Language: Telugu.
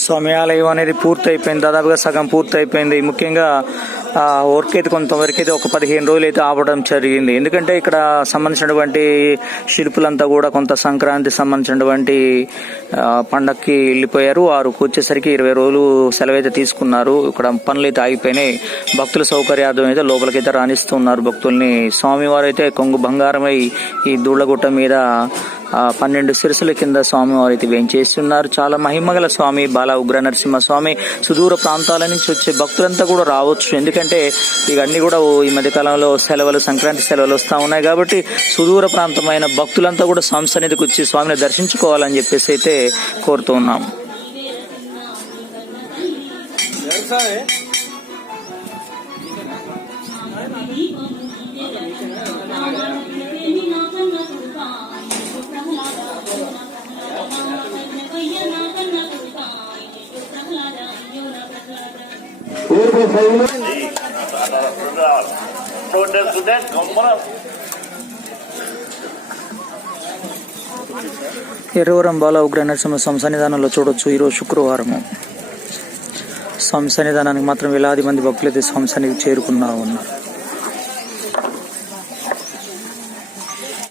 స్వామి ఆలయం అనేది పూర్తి అయిపోయింది, దాదాపుగా సగం పూర్తి అయిపోయింది. ముఖ్యంగా వర్క్ అయితే కొంతవరకు అయితే ఒక 15 రోజులు అయితే ఆపడం జరిగింది. ఎందుకంటే ఇక్కడ సంబంధించినటువంటి శిల్పులంతా కూడా కొంత సంక్రాంతి సంబంధించినటువంటి పండక్కి వెళ్ళిపోయారు. వారు వచ్చేసరికి 20 రోజులు సెలవు అయితే తీసుకున్నారు. ఇక్కడ పనులు అయితే ఆగిపోయినాయి. భక్తుల సౌకర్యార్థం అయితే లోపలికైతే రాణిస్తున్నారు భక్తుల్ని. స్వామివారు అయితే కొంగు బంగారమై ఈ దూళ్లగుట్ట మీద 12 శిరసుల కింద స్వామివారు అయితే వేంచేస్తున్నారు. చాలా మహిమగల స్వామి బాల ఉగ్ర నరసింహ స్వామి. సుదూర ప్రాంతాల నుంచి వచ్చే భక్తులంతా కూడా రావచ్చు. ఎందుకంటే ఇవన్నీ కూడా ఈ మధ్య కాలంలో సెలవులు, సంక్రాంతి సెలవులు వస్తూ ఉన్నాయి కాబట్టి సుదూర ప్రాంతమైన భక్తులంతా కూడా స్వామి సన్నిధికి వచ్చి స్వామిని దర్శించుకోవాలని చెప్పేసి అయితే కోరుతూ ఉన్నాం. ఎర్రవరం బాల ఉగ్ర నరసింహ స్వామి సన్నిధానంలో చూడొచ్చు. ఈరోజు శుక్రవారము స్వామి సన్నిధానానికి మాత్రం వేలాది మంది భక్తులైతే స్వామి సన్నిధికి చేరుకున్నా ఉన్నారు.